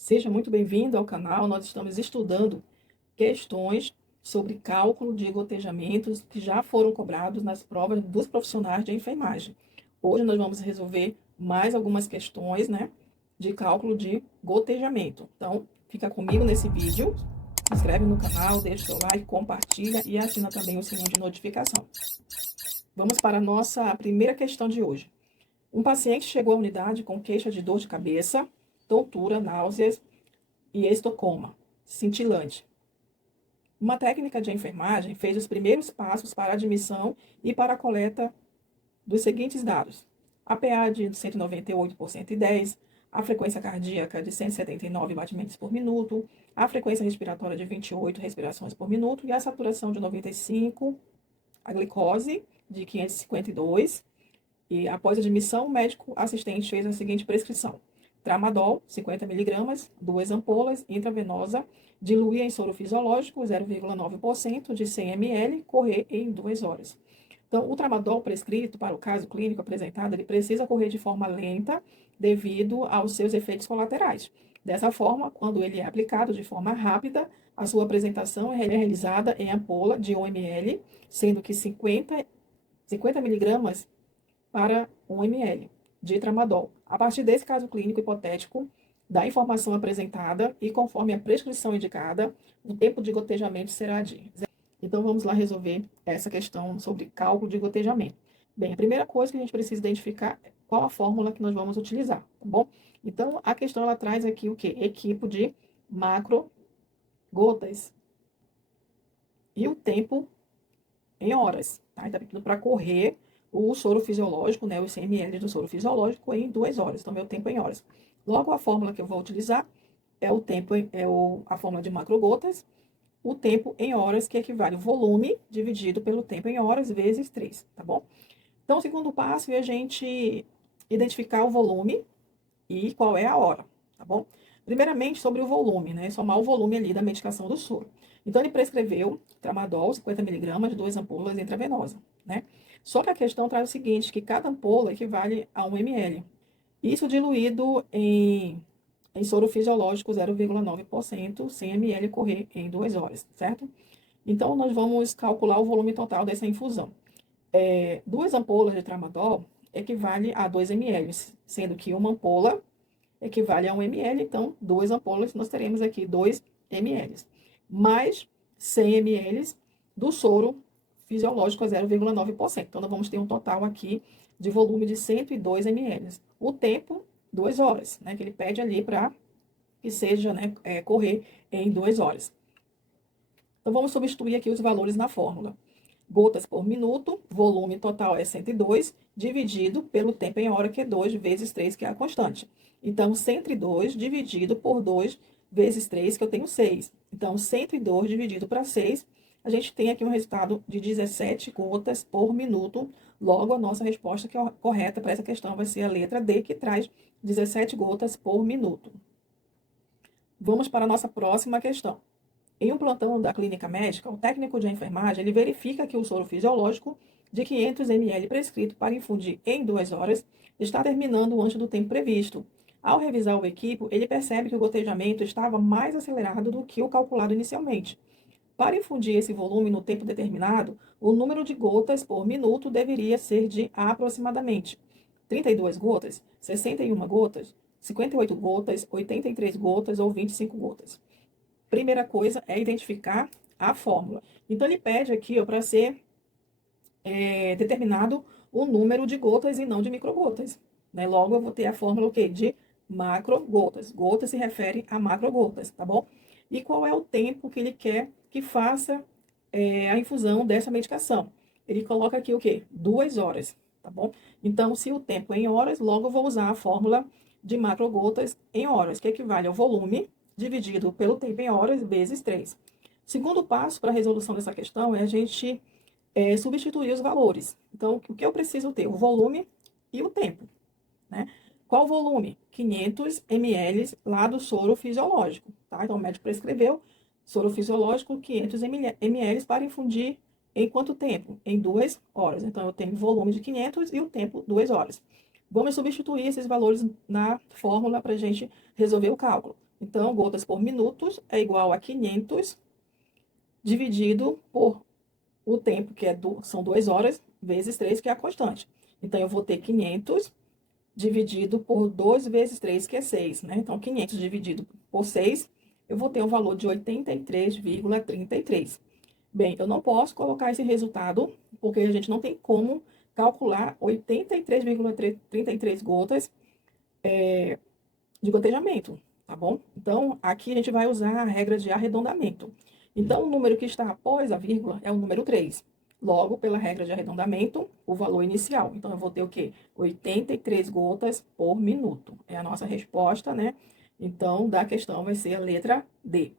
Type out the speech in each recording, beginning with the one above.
Seja muito bem-vindo ao canal. Nós estamos estudando questões sobre cálculo de gotejamentos que já foram cobrados nas provas dos profissionais de enfermagem. Hoje nós vamos resolver mais algumas questões, né, de cálculo de gotejamento. Então, fica comigo nesse vídeo, se inscreve no canal, deixa o seu like, compartilha e assina também o sininho de notificação. Vamos para a nossa primeira questão de hoje. Um paciente chegou à unidade com queixa de dor de cabeça, tontura, náuseas e estocoma, cintilante. Uma técnica de enfermagem fez os primeiros passos para a admissão e para a coleta dos seguintes dados: a PA de 198 por 110, a frequência cardíaca de 179 batimentos por minuto, a frequência respiratória de 28 respirações por minuto e a saturação de 95, a glicose de 552. E após a admissão, o médico assistente fez a seguinte prescrição: tramadol, 50 mg, 2 ampolas, intravenosa, diluir em soro fisiológico, 0,9% de 100 ml, correr em 2 horas. Então, o tramadol prescrito para o caso clínico apresentado, ele precisa correr de forma lenta devido aos seus efeitos colaterais. Dessa forma, quando ele é aplicado de forma rápida, a sua apresentação é realizada em ampola de 1 ml, sendo que 50 mg para 1 ml de tramadol. A partir desse caso clínico hipotético, da informação apresentada e conforme a prescrição indicada, o tempo de gotejamento será de 0. Então, vamos lá resolver essa questão sobre cálculo de gotejamento. Bem, a primeira coisa que a gente precisa identificar é qual a fórmula que nós vamos utilizar, tá bom? Então, a questão ela traz aqui o quê? Equipo de macrogotas e o tempo em horas, tá? Está pedindo para correr o soro fisiológico, né, os 100 ml do soro fisiológico em 2 horas. Então, meu tempo em horas. Logo, a fórmula que eu vou utilizar é a fórmula de macrogotas, o tempo em horas, que equivale ao volume dividido pelo tempo em horas vezes 3, tá bom? Então, o segundo passo é a gente identificar o volume e qual é a hora, tá bom? Primeiramente, sobre o volume, né? Somar o volume ali da medicação do soro. Então, ele prescreveu tramadol, 50 mg, 2 ampolas intravenosa, né? Só que a questão traz o seguinte, que cada ampola equivale a 1 ml. Isso diluído em soro fisiológico 0,9%, 100 ml correr em 2 horas, certo? Então, nós vamos calcular o volume total dessa infusão. 2 ampolas de tramadol equivale a 2 ml, sendo que uma ampola equivale a 1 ml, então 2 ampolas, nós teremos aqui 2 ml, mais 100 ml do soro fisiológico a 0,9%. Então, nós vamos ter um total aqui de volume de 102 ml. O tempo, 2 horas, né, que ele pede ali para que seja, né, correr em 2 horas. Então, vamos substituir aqui os valores na fórmula. Gotas por minuto, volume total é 102, dividido pelo tempo em hora, que é 2 vezes 3, que é a constante. Então, 102 dividido por 2 vezes 3, que eu tenho 6. Então, 102 dividido para 6, a gente tem aqui um resultado de 17 gotas por minuto. Logo, a nossa resposta correta para essa questão vai ser a letra D, que traz 17 gotas por minuto. Vamos para a nossa próxima questão. Em um plantão da clínica médica, o técnico de enfermagem ele verifica que o soro fisiológico de 500 ml prescrito para infundir em 2 horas está terminando antes do tempo previsto. Ao revisar o equipo, ele percebe que o gotejamento estava mais acelerado do que o calculado inicialmente. Para infundir esse volume no tempo determinado, o número de gotas por minuto deveria ser de aproximadamente 32 gotas, 61 gotas, 58 gotas, 83 gotas ou 25 gotas. Primeira coisa é identificar a fórmula. Então, ele pede aqui para ser determinado o número de gotas e não de microgotas, né? Logo, eu vou ter a fórmula o quê? De macrogotas. Gotas se refere a macrogotas, tá bom? E qual é o tempo que ele quer que faça a infusão dessa medicação? Ele coloca aqui o quê? 2 horas, tá bom? Então, se o tempo é em horas, logo eu vou usar a fórmula de macrogotas em horas, que equivale ao volume dividido pelo tempo em horas vezes 3. Segundo passo para a resolução dessa questão é a gente substituir os valores. Então, o que eu preciso ter? O volume e o tempo, né? Qual volume? 500 ml lá do soro fisiológico, tá? Então, o médico prescreveu soro fisiológico 500 ml para infundir em quanto tempo? Em 2 horas. Então, eu tenho volume de 500 e o tempo 2 horas. Vamos substituir esses valores na fórmula para a gente resolver o cálculo. Então, gotas por minutos é igual a 500 dividido por o tempo, que são 2 horas, vezes 3, que é a constante. Então, eu vou ter 500 dividido por 2 vezes 3, que é 6, né? Então, 500 dividido por 6, eu vou ter um valor de 83,33. Bem, eu não posso colocar esse resultado, porque a gente não tem como calcular 83,33 gotas de gotejamento, tá bom? Então, aqui a gente vai usar a regra de arredondamento. Então, o número que está após a vírgula é o número 3. Logo, pela regra de arredondamento, o valor inicial. Então, eu vou ter o quê? 83 gotas por minuto. É a nossa resposta, né? Então, da questão vai ser a letra D.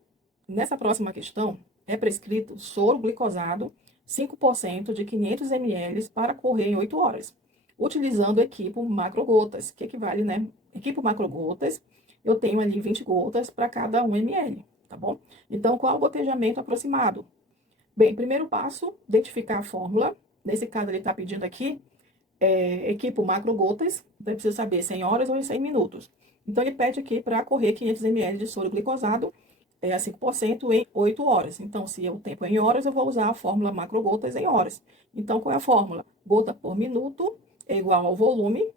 Nessa próxima questão, é prescrito soro glicosado 5% de 500 ml para correr em 8 horas, utilizando o equipo macrogotas, que equivale, né? Equipo macrogotas, eu tenho ali 20 gotas para cada 1 ml, tá bom? Então, qual é o gotejamento aproximado? Bem, primeiro passo, identificar a fórmula. Nesse caso, ele está pedindo aqui equipo macrogotas, então eu preciso saber se é em horas ou em 100 minutos. Então, ele pede aqui para correr 500 ml de soro glicosado a 5% em 8 horas. Então, se o tempo é em horas, eu vou usar a fórmula macrogotas em horas. Então, qual é a fórmula? Gota por minuto é igual ao volume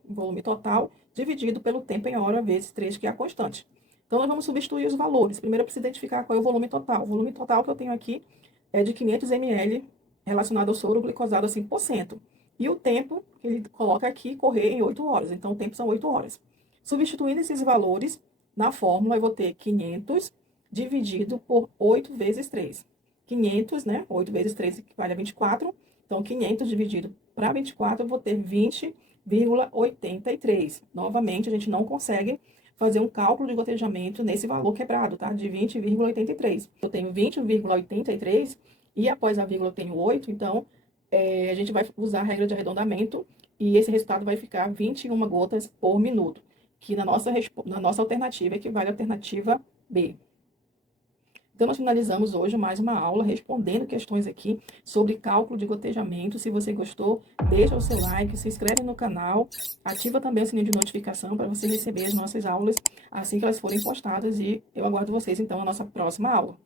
total, dividido pelo tempo em hora, vezes 3, que é a constante. Então, nós vamos substituir os valores. Primeiro, eu preciso identificar qual é o volume total. O volume total que eu tenho aqui é de 500 ml relacionado ao soro glicosado a 5%. E o tempo que ele coloca aqui, correr em 8 horas. Então, o tempo são 8 horas. Substituindo esses valores na fórmula, eu vou ter 500 dividido por 8 vezes 3. 500, né? 8 vezes 3 equivale a 24. Então, 500 dividido para 24, eu vou ter 20,83. Novamente, a gente não consegue fazer um cálculo de gotejamento nesse valor quebrado, tá? De 20,83. Eu tenho 20,83 e após a vírgula eu tenho 8, então a gente vai usar a regra de arredondamento e esse resultado vai ficar 21 gotas por minuto, que na nossa alternativa equivale à alternativa B. Então, nós finalizamos hoje mais uma aula respondendo questões aqui sobre cálculo de gotejamento. Se você gostou, deixa o seu like, se inscreve no canal, ativa também o sininho de notificação para você receber as nossas aulas assim que elas forem postadas e eu aguardo vocês, então, na nossa próxima aula.